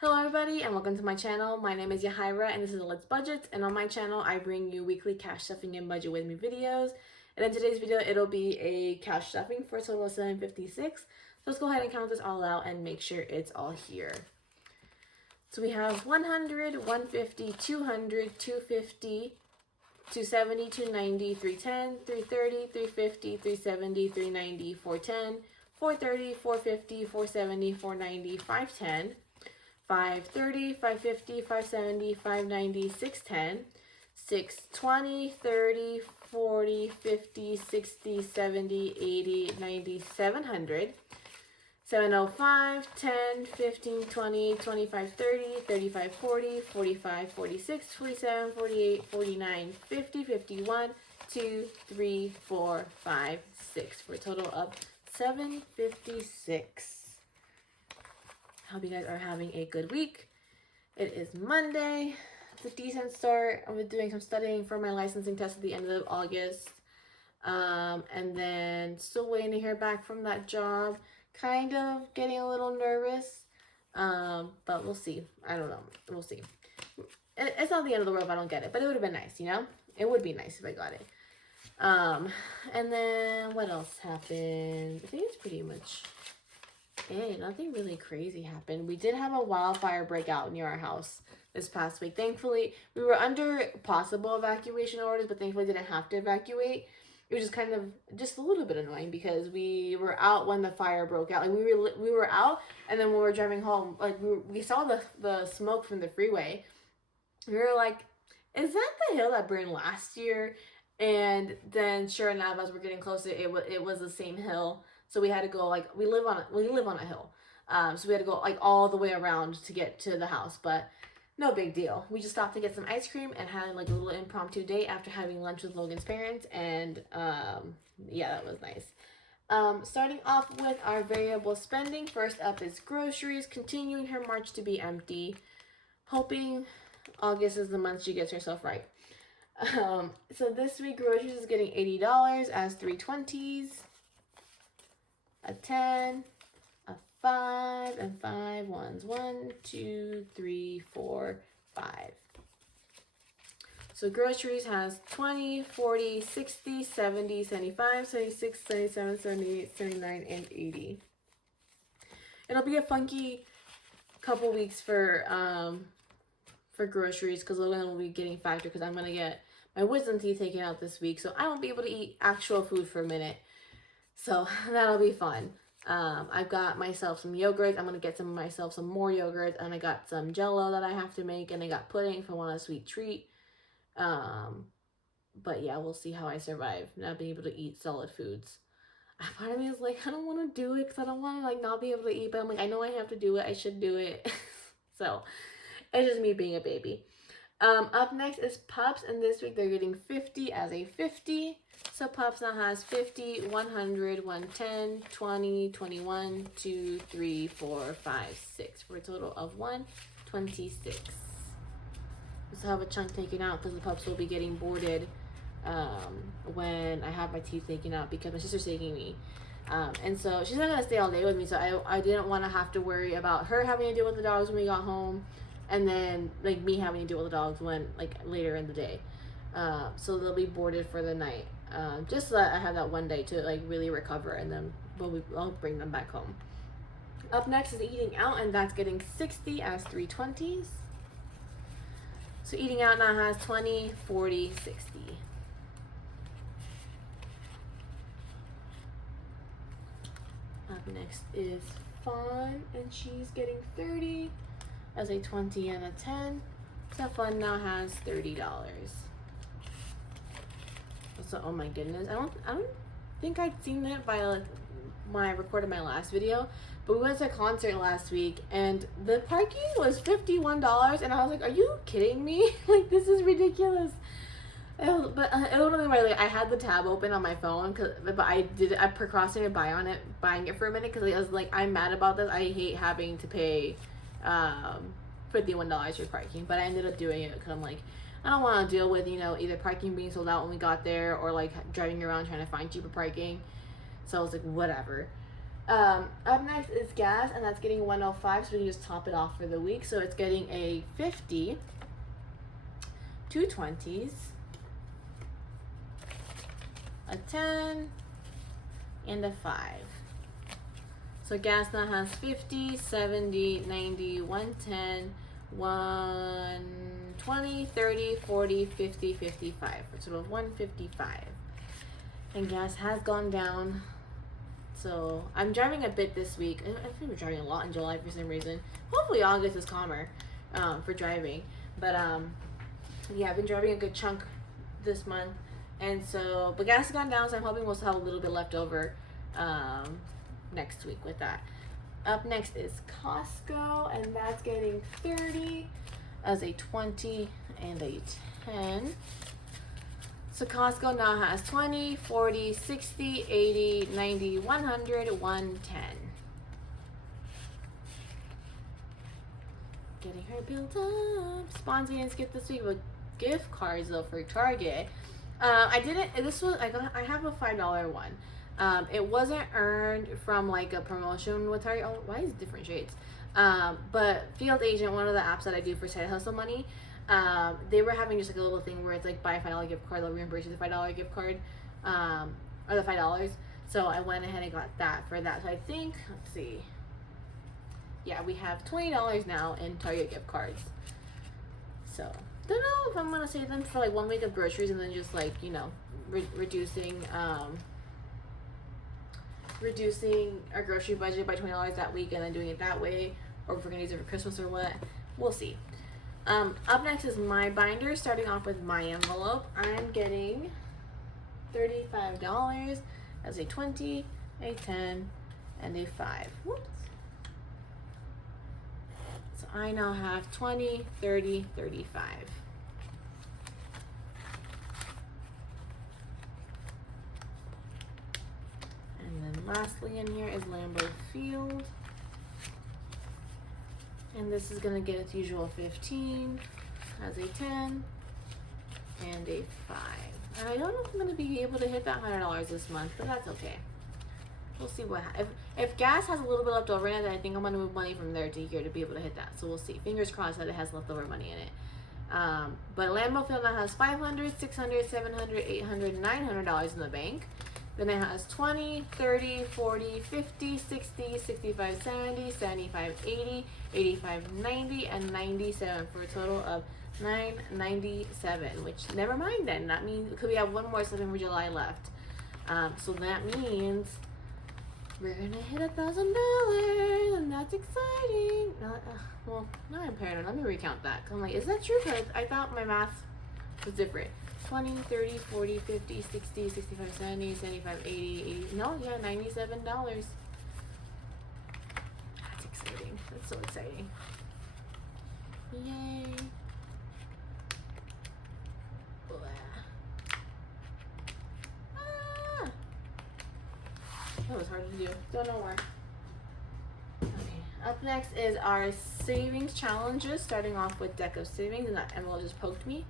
Hello everybody and welcome to my channel. My name is Yahaira and this is Let's Budget, and on my channel I bring you weekly cash stuffing and budget with me videos. And in today's video it'll be a cash stuffing for a total of $756. So let's go ahead and count this all out and make sure it's all here. So we have 100, 150, 200, 250, 270, 290, 310, 330, 350, 370, 390, 410, 430, 450, 470, 490, 510, 530, 550, 570, 590, 610, 620, 30, 40, 50, 60, 70, 80, 90, 700, 705, 10, 15, 20, 25, 30, 35, 40, 45, 46, 47, 48, 49, 50, 51, 2, 3, 4, 5, 6 for a total of $756. Hope you guys are having a good week. It is Monday. It's a decent start. I'm doing some studying for my licensing test at the end of August. And then still waiting to hear back from that job. Kind of getting a little nervous. But we'll see. I don't know. We'll see. It's not the end of the world if I don't get it. But it would have been nice, you know? It would be nice if I got it. And then what else happened? I think it's pretty much... Hey, nothing really crazy happened. We did have a wildfire breakout near our house this past week. Thankfully, we were under possible evacuation orders, but thankfully didn't have to evacuate. It was just kind of just a little bit annoying because we were out when the fire broke out. Like we were out, and then when we were driving home, like we saw the smoke from the freeway. We were like, "Is that the hill that burned last year?" And then sure enough, as we're getting closer, it was the same hill. So we had to go, like, we live on a hill. So we had to go like all the way around to get to the house, but no big deal. We just stopped to get some ice cream and had like a little impromptu date after having lunch with Logan's parents, and yeah, that was nice. Starting off with our variable spending, first up is groceries, continuing her march to be empty, hoping August is the month she gets herself right. So this week groceries is getting $80 as 320s. A 10, a 5, and 5 ones. 1, 2, 3, 4, 5. So groceries has 20, 40, 60, 70, 75, 76, 77, 78, 79, and 80. It'll be a funky couple weeks for groceries because Logan will be getting factored because I'm going to get my wisdom teeth taken out this week. So I won't be able to eat actual food for a minute. So that'll be fun. I've got myself some yogurts. I'm going to get myself some more yogurts. And I got some Jell-O that I have to make. And I got pudding if I want a sweet treat. But yeah, we'll see how I survive not being able to eat solid foods. Part of me is like, I don't want to do it because I don't want to like not be able to eat. But I'm like, I know I have to do it. I should do it. So it's just me being a baby. Up next is Pups, and this week they're getting 50 as a 50. So Pups now has 50, 100, 110, 20, 21, 2, 3, 4, 5, 6 for a total of 126. So I have a chunk taken out because the Pups will be getting boarded when I have my teeth taken out because my sister's taking me. And so she's not going to stay all day with me, so I didn't want to have to worry about her having to deal with the dogs when we got home. And then, like, me having to deal with the dogs when, like, later in the day. So they'll be boarded for the night. Just so that I have that one day to, like, really recover. And then I'll bring them back home. Up next is Eating Out. And that's getting 60 as 320s. So Eating Out now has 20, 40, 60. Up next is Fun. And she's getting 30. As a 20 and a 10. So Fun now has $30. So oh my goodness, I don't think I'd seen it by like when I recorded my last video, but we went to a concert last week and the parking was $51, and I was like, are you kidding me? Like, this is ridiculous. But it was only why, like, I had the tab open on my phone, but I procrastinated buying it for a minute because I was like, I'm mad about this. I hate having to pay $51 for parking, but I ended up doing it because I'm like, I don't want to deal with, you know, either parking being sold out when we got there or like driving around trying to find cheaper parking. So I was like, whatever. Up next is gas, and that's getting 105, so we can just top it off for the week. So it's getting a 50, 2 20s, a 10, and a 5. So gas now has 50, 70, 90, 110, 120, 30, 40, 50, 55. For a total of 155. And gas has gone down. So I'm driving a bit this week. I think we're driving a lot in July for some reason. Hopefully August is calmer for driving. But yeah, I've been driving a good chunk this month. And so, but gas has gone down, so I'm hoping we'll still have a little bit left over next week with that. Up next is Costco, and that's getting 30 as a 20 and a 10. So Costco now has 20, 40, 60, 80, 90, 100, 110. Getting her built up. Sponsored didn't skip this week, but gift cards though for Target. I didn't. This was I have a $5 one. It wasn't earned from like a promotion with Target. Oh, why is it different shades? But Field Agent, one of the apps that I do for side hustle money, they were having just like a little thing where it's like buy a $5 gift card, they'll reimburse you the $5 gift card, or the $5. So I went ahead and got that for that. So I think, let's see. Yeah, we have $20 now in Target gift cards. So don't know if I'm gonna save them for like 1 week of groceries and then just like, you know, reducing our grocery budget by $20 that week and then doing it that way, or if we're gonna use it for Christmas or what. We'll see. Up next is my binder, starting off with my envelope. I'm getting $35 as a 20, a 10, and a 5. Whoops. So I now have 20, 30, 35. And then lastly in here is Lambeau Field. And this is going to get its usual 15 as a 10 and a 5. And I don't know if I'm going to be able to hit that $100 this month, but that's okay. We'll see what happens. If gas has a little bit left over in it, then I think I'm going to move money from there to here to be able to hit that. So we'll see. Fingers crossed that it has leftover money in it. But Lambeau Field now has $500, $600, $700, $800, $900 in the bank. Then it has 20, 30, 40, 50, 60, 65, 70, 75, 80, 85, 90, and 97 for a total of 997, which never mind then. That means, because we have one more September, July left. So that means we're going to hit $1,000, and that's exciting. Well, now I'm paranoid. Let me recount that. 'Cause I'm like, is that true? Because I thought my math was different. 20, 30, 40, 50, 60, 65, 70, 75, 80, 80. No, yeah, $97. That's exciting. That's so exciting. Yay. Ah! That was hard to do. Don't know why. Okay. Up next is our savings challenges, starting off with Deck of Savings, and that envelope just poked me.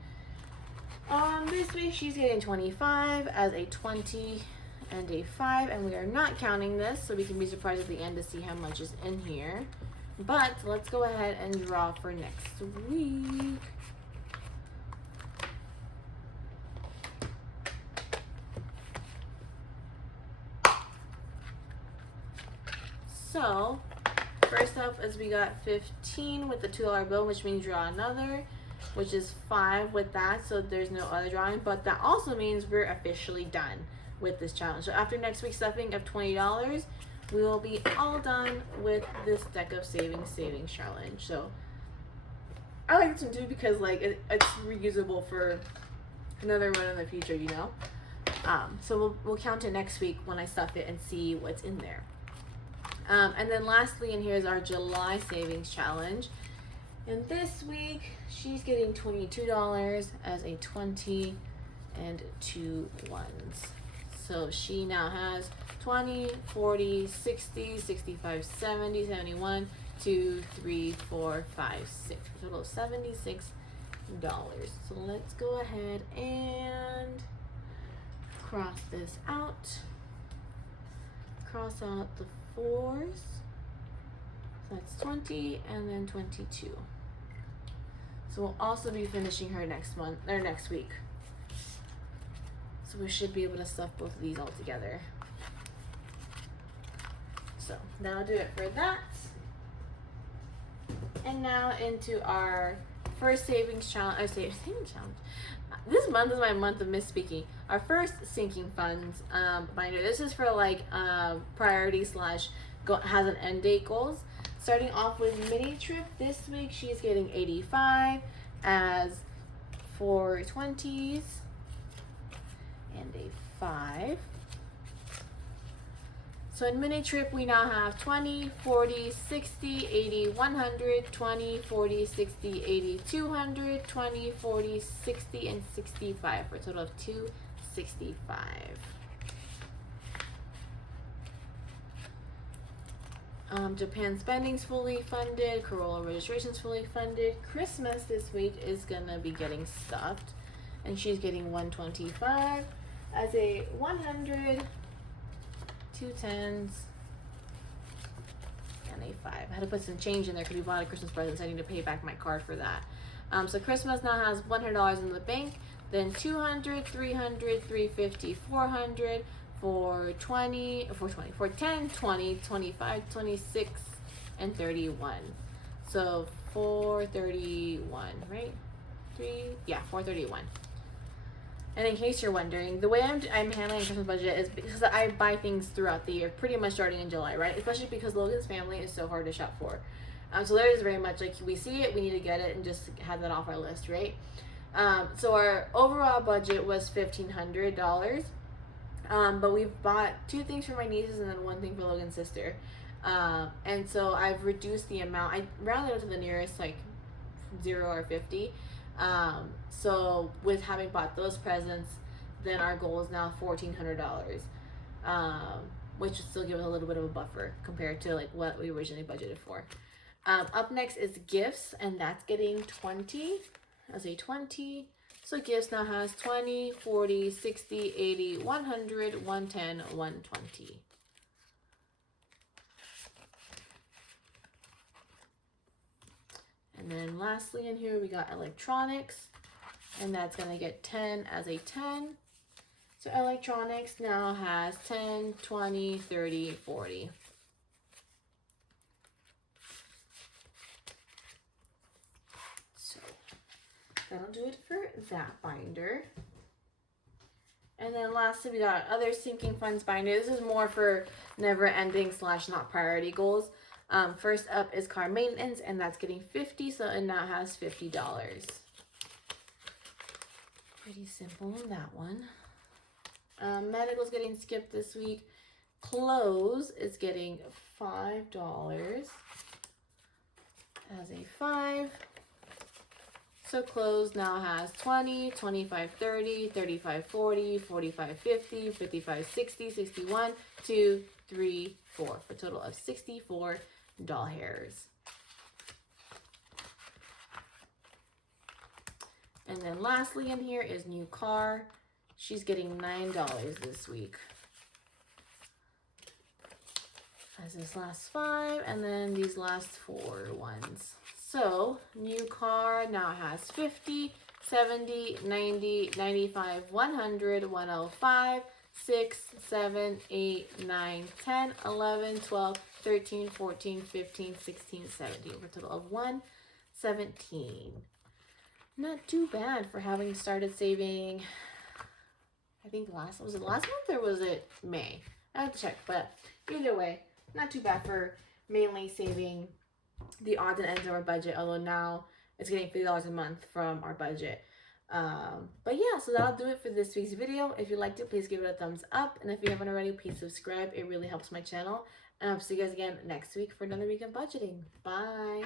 This week she's getting 25 as a 20 and a 5, and we are not counting this, so we can be surprised at the end to see how much is in here. But let's go ahead and draw for next week. So, first up is we got 15 with the $2 bill, which means draw another, which is 5 with that, so there's no other drawing, but that also means we're officially done with this challenge. So after next week's stuffing of $20, we will be all done with this Deck of Savings challenge. So I like this one too because like it's reusable for another run in the future, you know. So we'll count it next week when I stuff it and see what's in there. And then lastly in here is our July savings challenge. And this week, she's getting $22 as a 20 and 2 ones. So she now has 20, 40, 60, 65, 70, 71, 2, 3, 4, 5, 6. A total of $76. So let's go ahead and cross this out. Cross out the 4s. So that's 20 and then 22. So we'll also be finishing her next month or next week. So we should be able to stuff both of these all together. So that'll do it for that. And now into our first savings challenge, savings challenge. This month is my month of misspeaking. Our first sinking funds binder. This is for like priority slash has an end date goals. Starting off with mini trip this week, she's getting 85 as 4 20s and a 5. So in mini trip, we now have 20, 40, 60, 80, 100, 20, 40, 60, 80, 200, 20, 40, 60, and 65 for a total of 265. Japan spending's fully funded. Corolla registration's fully funded. Christmas this week is gonna be getting stuffed, and she's getting 125 as a 100, 2 10s, and a 5. I had to put some change in there because we bought a Christmas present, so I need to pay back my card for that. So Christmas now has $100 in the bank, then 200, 300, 350, 400, 420, 410, 20, 25, 26, and 31. So 431, right? 431. And in case you're wondering, the way I'm handling Christmas budget is because I buy things throughout the year, pretty much starting in July, right? Especially because Logan's family is so hard to shop for. So there is very much like we see it, we need to get it, and just have that off our list, right? So our overall budget was $1,500. But we've bought 2 things for my nieces and then 1 thing for Logan's sister. And so I've reduced the amount. I rounded it to the nearest like 0 or 50. So with having bought those presents, then our goal is now $1,400, which would still give us a little bit of a buffer compared to like what we originally budgeted for. Up next is gifts, and that's getting 20 as a 20. So gifts now has 20, 40, 60, 80, 100, 110, 120. And then lastly in here we got electronics, and that's going to get 10 as a 10. So electronics now has 10, 20, 30, 40. So that'll do it for that binder. And then lastly, we got other sinking funds binder. This is more for never ending / not priority goals. First up is car maintenance, and that's getting 50, so it now has $50. Pretty simple on that one. Medical's getting skipped this week. Clothes is getting $5 as a 5. So clothes now has 20, 25, 30, 35, 40, 45, 50, 55, 60, 61, 2, 3, 4 for a total of 64 doll hairs. And then lastly in here is new car. She's getting $9 this week. As this last 5, and then these last 4 ones. So new car now has 50, 70, 90, 95, 100, 105, 6, 7, 8, 9, 10, 11, 12, 13, 14, 15, 16, 17 for a total of 117. Not too bad for having started saving. I think was it last month or was it May? I have to check, but either way, not too bad for mainly saving the odds and ends of our budget, although now it's getting $50 a month from our budget. But yeah, so that'll do it for this week's video. If you liked it, please give it a thumbs up, and if you haven't already, please subscribe. It really helps my channel, and I'll see you guys again next week for another week of budgeting. Bye.